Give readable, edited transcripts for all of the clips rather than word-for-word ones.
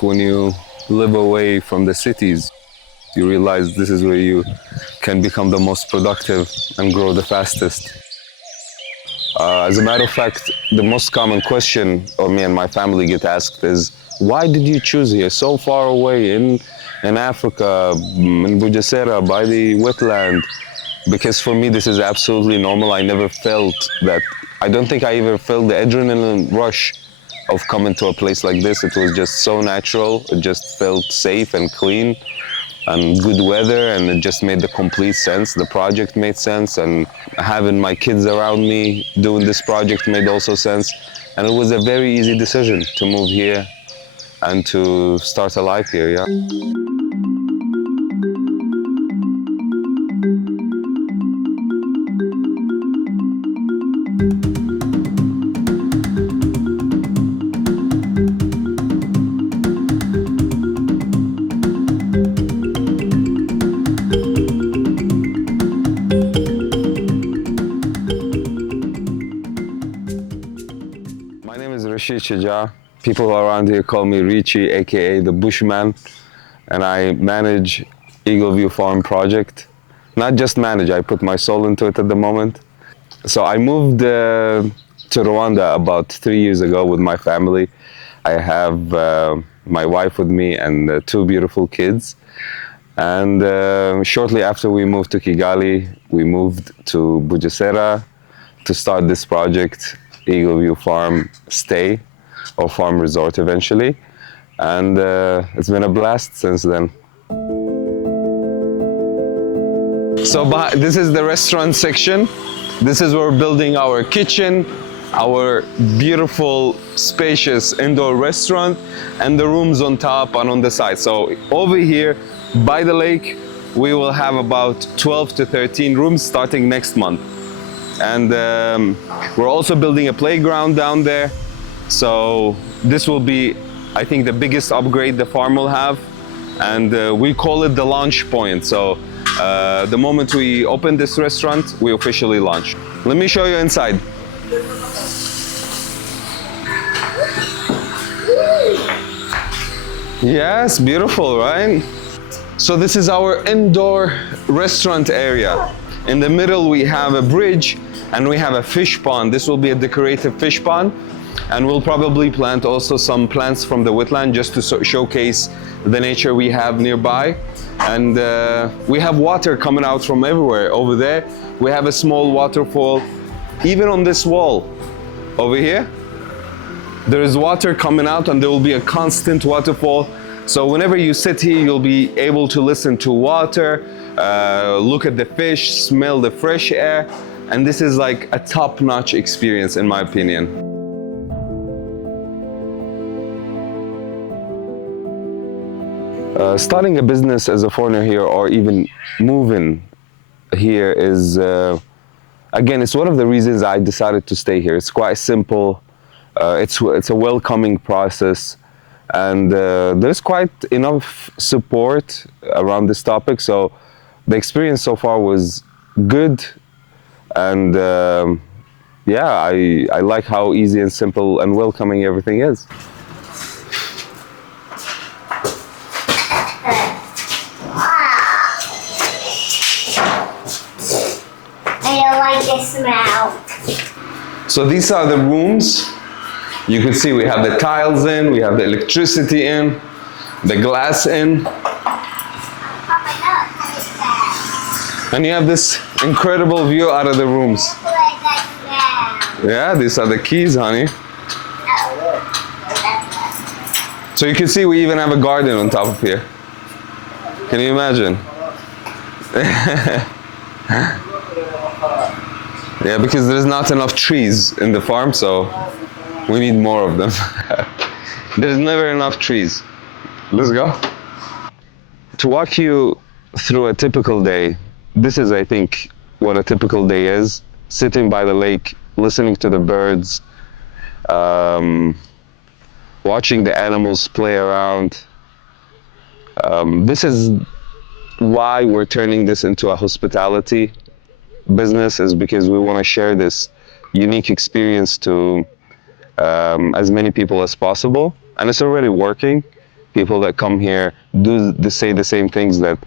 like when you live away from the cities, you realize this is where you can become the most productive and grow the fastest. As a matter of fact, the most common question me and my family get asked is, why did you choose here so far away in Africa, in Bugesera, by the wetland? Because for me, this is absolutely normal. I never felt that, I don't think I ever felt the adrenaline rush of coming to a place like this. It was just so natural. It just felt safe and clean and good weather, and it just made the complete sense. The project made sense, and having my kids around me doing this project made also sense. And it was a very easy decision to move here and to start a life here, yeah. My name is Rishi Chaja. People around here call me Rishi, aka the Bushman, and I manage Eagle View Farm project. Not just manage, I put my soul into it at the moment. So I moved to Rwanda about 3 years ago with my family. I have my wife with me and two beautiful kids. And shortly after we moved to Kigali, we moved to Bugesera to start this project, Eagle View Farm Stay, or Farm Resort eventually. And it's been a blast since then. So this is the restaurant section. This is where we're building our kitchen, our beautiful, spacious indoor restaurant, and the rooms on top and on the side. So over here by the lake, we will have about 12 to 13 rooms starting next month. And we're also building a playground down there. So this will be, I think, the biggest upgrade the farm will have. And we call it the launch point. So the moment we open this restaurant, we officially launch. Let me show you inside. Yes, beautiful, right? So this is our indoor restaurant area. In the middle, we have a bridge and we have a fish pond. This will be a decorative fish pond. And we'll probably plant also some plants from the wetland just to showcase the nature we have nearby. And we have water coming out from everywhere. Over there, we have a small waterfall. Even on this wall over here, there is water coming out, and there will be a constant waterfall. So whenever you sit here, you'll be able to listen to water, look at the fish, smell the fresh air. And this is like a top-notch experience, in my opinion. Starting a business as a foreigner here, or even moving here, is, again, it's one of the reasons I decided to stay here. It's quite simple. It's a welcoming process, and there's quite enough support around this topic. So the experience so far was good, and yeah, I like how easy and simple and welcoming everything is. The smell. So these are the rooms. You can see we have the tiles in, we have the electricity in, the glass in. And you have this incredible view out of the rooms. Yeah, these are the keys, honey. So you can see we even have a garden on top of here. Can you imagine? Yeah, because there's not enough trees in the farm, so we need more of them. There's never enough trees. Let's go. To walk you through a typical day, this is, I think, what a typical day is. Sitting by the lake, listening to the birds, watching the animals play around. This is why we're turning this into a hospitality business, is because we want to share this unique experience to as many people as possible. And it's already working. People that come here say the same things, that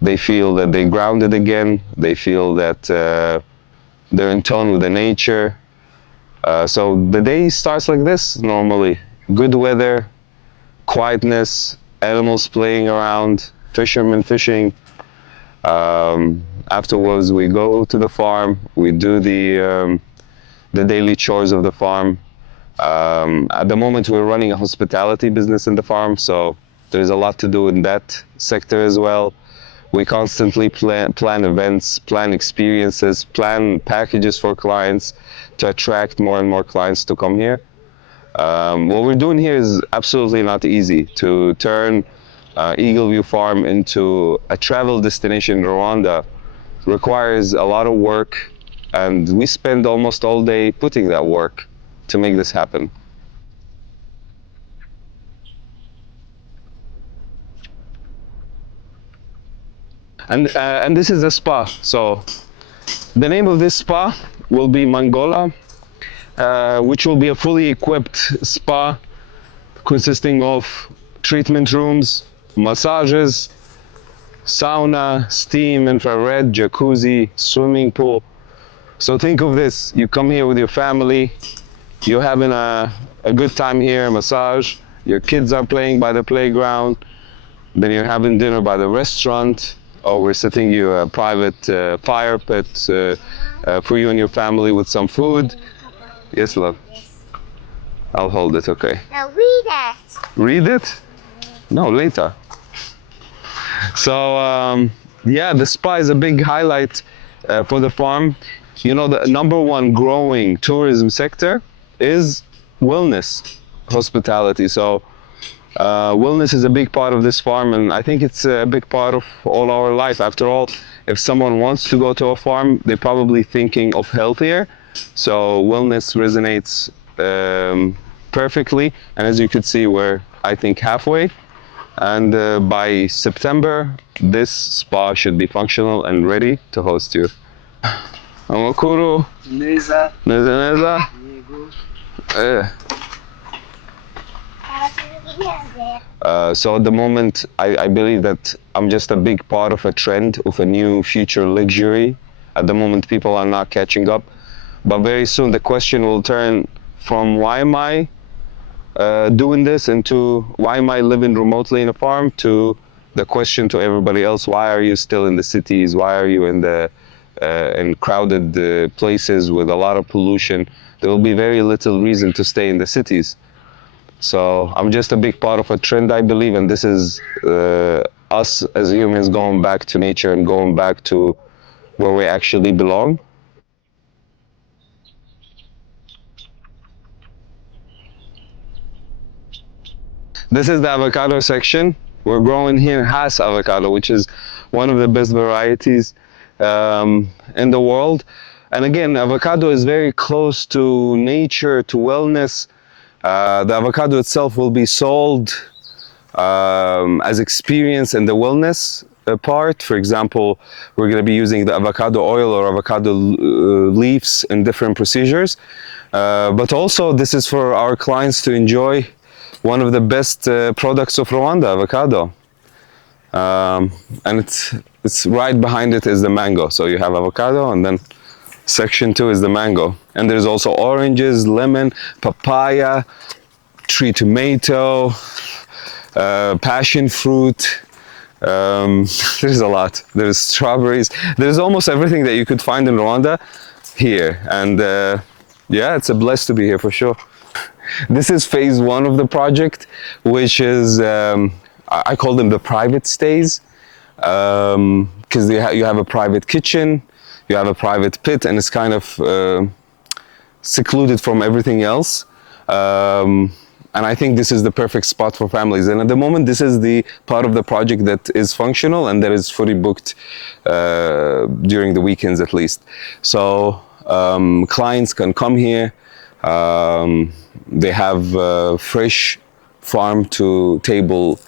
they feel that they grounded again. They feel that they're in tone with the nature. So the day starts like this normally. Good weather, quietness, animals playing around, fishermen fishing. Afterwards, we go to the farm. We do the daily chores of the farm. At the moment, we're running a hospitality business in the farm, so there's a lot to do in that sector as well. We constantly plan events, plan experiences, plan packages for clients to attract more and more clients to come here. What we're doing here is absolutely not easy. To turn Eagle View Farm into a travel destination in Rwanda requires a lot of work, and we spend almost all day putting that work to make this happen. And this is a spa. So the name of this spa will be Mangola, which will be a fully equipped spa consisting of treatment rooms, massages, sauna, steam, infrared, jacuzzi, swimming pool. So think of this: you come here with your family, you're having a good time here, massage, your kids are playing by the playground, then you're having dinner by the restaurant, or we're setting you a private fire pit for you and your family with some food. Yes, love. I'll hold it, okay. Now read it. Read it? No, later. So, yeah, the spa is a big highlight for the farm. You know, the number one growing tourism sector is wellness, hospitality. So, wellness is a big part of this farm, and I think it's a big part of all our life. After all, if someone wants to go to a farm, they're probably thinking of healthier. So wellness resonates perfectly. And as you could see, we're, I think, halfway. And by September, this spa should be functional and ready to host you. Amakuru. Neza. Neza. Yego. So at the moment, I believe that I'm just a big part of a trend of a new future luxury. At the moment, people are not catching up. But very soon, the question will turn from why am I doing this into why am I living remotely in a farm to the question to everybody else: why are you still in the cities? Why are you in the in crowded places with a lot of pollution? There will be very little reason to stay in the cities. So I'm just a big part of a trend, I believe, and this is us as humans going back to nature and going back to where we actually belong. This is the avocado section. We're growing here Hass Avocado, which is one of the best varieties in the world. And again, avocado is very close to nature, to wellness. The avocado itself will be sold as experience in the wellness part. For example, we're going to be using the avocado oil or avocado leaves in different procedures. But also, this is for our clients to enjoy one of the best products of Rwanda, avocado. And it's right behind it is the mango. So you have avocado, and then section 2 is the mango. And there's also oranges, lemon, papaya, tree tomato, passion fruit. There's a lot. There's strawberries. There's almost everything that you could find in Rwanda here. And yeah, it's a blessed to be here for sure. This is phase 1 of the project, which is, I call them the private stays, because you have a private kitchen, you have a private pit, and it's kind of secluded from everything else. And I think this is the perfect spot for families. And at the moment, this is the part of the project that is functional and that is fully booked during the weekends at least. So clients can come here. They have fresh farm to table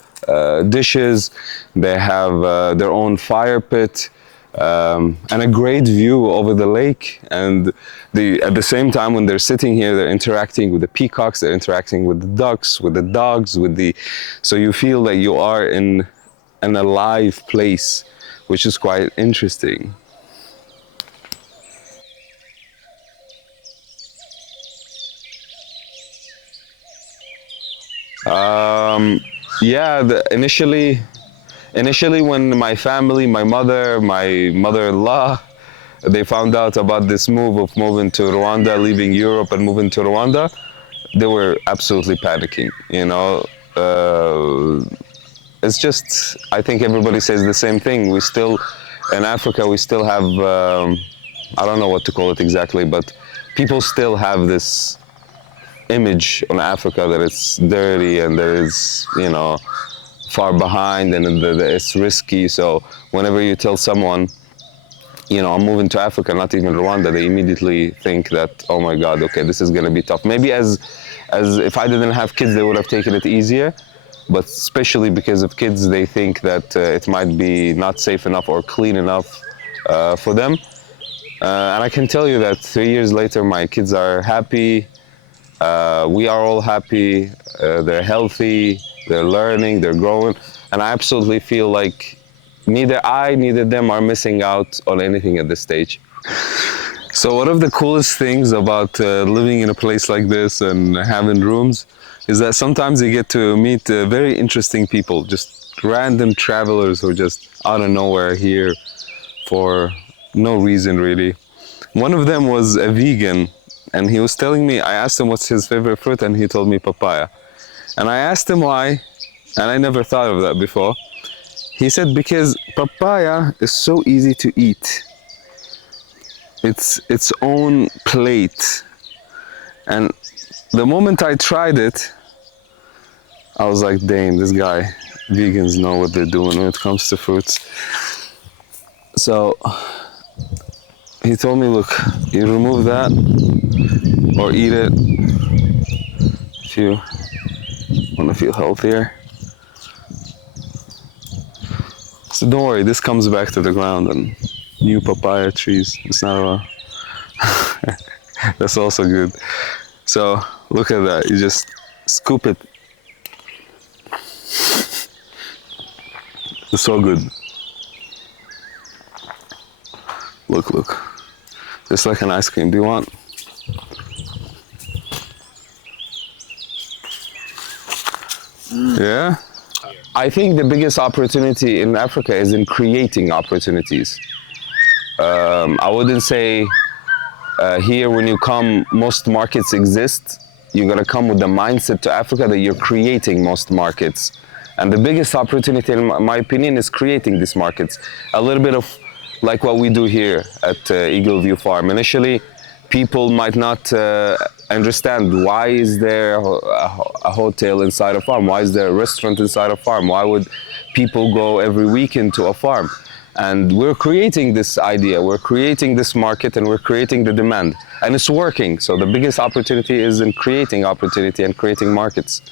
dishes. They have their own fire pit. and a great view over the lake. And at the same time, when they're sitting here, they're interacting with the peacocks, they're interacting with the ducks, with the dogs, so you feel that you are in an alive place, which is quite interesting. Yeah, initially when my family, my mother-in-law, they found out about this move of moving to Rwanda, leaving Europe and moving to Rwanda, they were absolutely panicking, you know. It's just, I think everybody says the same thing. We still, in Africa, we still have, I don't know what to call it exactly, but people still have this image on Africa that it's dirty and that it's, you know, far behind and that it's risky. So whenever you tell someone, you know, I'm moving to Africa, not even Rwanda, they immediately think that, oh my God, okay, this is gonna be tough. Maybe as if I didn't have kids, they would have taken it easier, but especially because of kids, they think that it might be not safe enough or clean enough for them. And I can tell you that 3 years later, my kids are happy. We are all happy. They're healthy. They're learning. They're growing. And I absolutely feel like neither I, neither them are missing out on anything at this stage. So one of the coolest things about living in a place like this and having rooms is that sometimes you get to meet very interesting people, just random travelers who are just out of nowhere here for no reason really. One of them was a vegan, and he was telling me, I asked him what's his favorite fruit, and he told me papaya. And I asked him why, and I never thought of that before. He said because papaya is so easy to eat. It's its own plate. And the moment I tried it, I was like, damn, this guy, vegans know what they're doing when it comes to fruits. So he told me, look, you remove that or eat it if you want to feel healthier. So don't worry, this comes back to the ground and new papaya trees. It's not a... That's also good. So look at that, you just scoop it. It's so good. Look, look. Just like an ice cream. Do you want? Yeah? I think the biggest opportunity in Africa is in creating opportunities. I wouldn't say here when you come, most markets exist. You gotta come with the mindset to Africa that you're creating most markets. And the biggest opportunity, in my opinion, is creating these markets. A little bit of like what we do here at Eagle View Farm. Initially, people might not understand why is there a hotel inside a farm? Why is there a restaurant inside a farm? Why would people go every weekend to a farm? And we're creating this idea, we're creating this market, and we're creating the demand. And it's working. So the biggest opportunity is in creating opportunity and creating markets.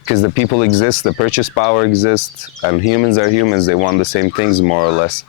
Because the people exist, the purchase power exists, and humans are humans. They want the same things more or less.